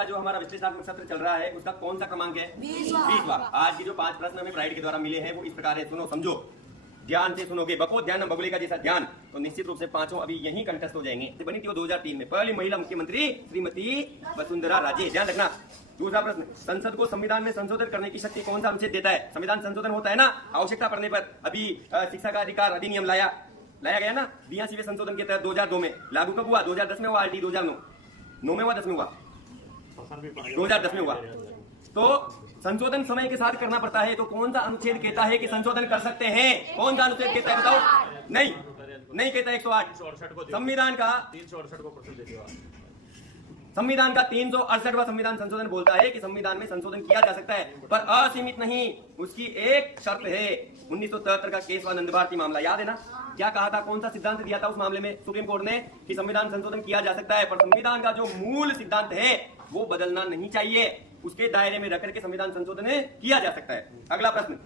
का जो हमारा विश्लेषणात्मक सत्र चल रहा है उसका कौन सा क्रमांक है? 20वां। आज की जो 5 प्रश्न हमें प्राइड के द्वारा मिले हैं वो इस प्रकार है, सुनो समझो ध्यान से सुनोगे, बको ध्यान बगुले का जैसा ध्यान, तो निश्चित रूप से पांचों अभी यही कंटेस्ट हो जाएंगे। बनी थी वो 2003 में, पहली महिला मुख्यमंत्री श्रीमती वसुंधरा राजे। ध्यान रखना। दूसरा प्रश्न, संसद को संविधान में संशोधन करने की शक्ति कौन सा अनुच्छेद देता है? संविधान संशोधन होता है ना आवश्यकता पड़ने पर। अभी शिक्षा का अधिकार अधिनियम लाया गया ना 82वें संशोधन के तहत 2002 में। लागू कब हुआ? 2010 में हुआ। RT 2009 में हुआ, 10 में हुआ, 2010 में हुआ। तो संशोधन समय के साथ करना पड़ता है। तो कौन सा अनुच्छेद कहता है कि संशोधन कर सकते हैं? कौन सा अनुच्छेद कहता है बताओ? नहीं कहता। 108 संविधान का 368 को प्रश्न देते हो। संविधान का 368वां संविधान संशोधन बोलता है कि संविधान में संशोधन किया जा सकता है, पर असीमित नहीं। उसकी एक शर्त है। 1973 का केशवानंद भारती मामला याद है ना? क्या कहा था? कौन सा सिद्धांत दिया था उस मामले में सुप्रीम कोर्ट ने कि संविधान संशोधन किया जा सकता है, पर संविधान का जो मूल सिद्धांत है वो बदलना नहीं चाहिए। उसके दायरे में रख करके संविधान संशोधन किया जा सकता है। अगला प्रश्न,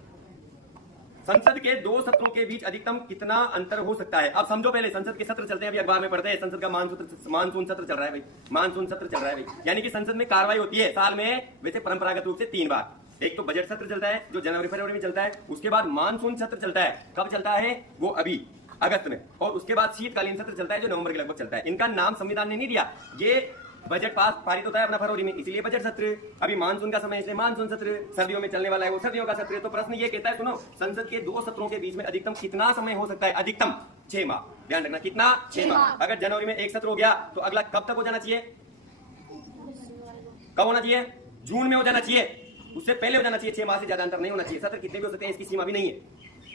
संसद के 2 सत्रों के बीच अधिकतम कितना अंतर हो सकता है? अब समझो पहले, संसद के सत्र चलते हैं, अभी अखबार में पढ़ते हैं, संसद का मानसून सत्र चल रहा है भाई, मानसून सत्र चल रहा है भाई। यानी कि संसद में कार्रवाई होती है साल में वैसे परंपरागत रूप से 3 बार। एक तो बजट सत्र चलता है जो जनवरी फरवरी में चलता है, उसके बाद मानसून सत्र चलता है। कब चलता है? वो अभी अगस्त में। और उसके बाद शीतकालीन सत्र चलता है जो नवंबर के लगभग चलता है। इनका नाम संविधान ने नहीं दिया। ये बजट पारित होता है अपना फरवरी में, इसलिए बजट सत्र। अभी मानसून का समय इसलिए मानसून सत्र, सर्दियों में चलने वाला है वो सर्दियों का सत्र। तो प्रश्न ये कहता है, सुनो, संसद के 2 सत्रों के बीच में अधिकतम कितना समय हो सकता है? अधिकतम 6 माह। ध्यान रखना, कितना? 6 माह। अगर जनवरी में एक सत्र हो गया तो अगला कब तक हो जाना चाहिए? कब होना चाहिए? जून में हो जाना चाहिए, उससे पहले हो जाना चाहिए। 6 माह से ज्यादा अंतर नहीं होना चाहिए। सत्र कितने भी हो सकते हैं, इसकी सीमा भी नहीं है,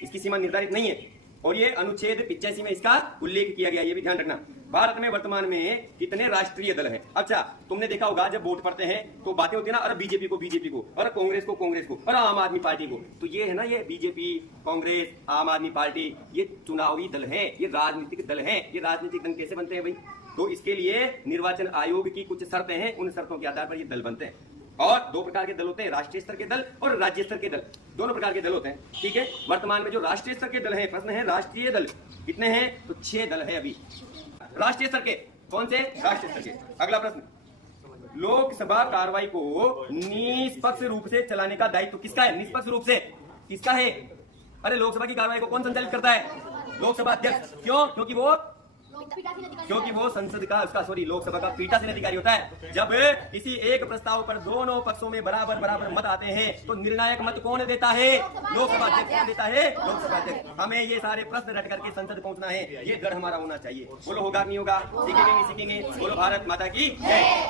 इसकी सीमा निर्धारित नहीं है। और ये अनुच्छेद 85 में इसका उल्लेख किया गया, ये भी ध्यान रखना। भारत में वर्तमान में कितने राष्ट्रीय दल हैं? अच्छा, तुमने देखा होगा जब वोट पड़ते हैं तो बातें होती है ना, अरे बीजेपी को, अरे कांग्रेस को, अरे आम आदमी पार्टी को। तो ये है ना, ये बीजेपी, कांग्रेस, आम आदमी पार्टी, ये चुनावी दल है, ये राजनीतिक दल है। ये राजनीतिक दल कैसे बनते हैं भाई? तो इसके लिए निर्वाचन आयोग की कुछ शर्तें हैं, उन शर्तों के आधार पर ये दल बनते हैं। और 2 प्रकार के दल होते हैं, राष्ट्रीय स्तर के दल और राज्य स्तर के दल। दोनों प्रकार के दल होते हैं, ठीक है। वर्तमान में जो राष्ट्रीय स्तर के दल हैं, प्रश्न है राष्ट्रीय दल कितने हैं? तो 6 दल है अभी राष्ट्रीय स्तर के। कौन से? राष्ट्रीय स्तर के। अगला प्रश्न, लोकसभा कार्रवाई को निष्पक्ष रूप से चलाने का दायित्व किसका है? निष्पक्ष रूप से किसका है? अरे लोकसभा की कार्रवाई को कौन संचालित करता है? लोकसभा अध्यक्ष। क्यों? क्योंकि वो संसद का लोकसभा का पीठासीन अधिकारी होता है। जब किसी एक प्रस्ताव पर दोनों पक्षों में बराबर मत आते हैं तो निर्णायक मत कौन देता है? लोकसभा अध्यक्ष देता है, लोकसभा अध्यक्ष। हमें ये सारे प्रश्न रट करके संसद पहुंचना है, ये डर हमारा होना चाहिए। बोलो होगा नहीं होगा? सीखेंगे नहीं सीखेंगे? बोलो भारत माता की जय।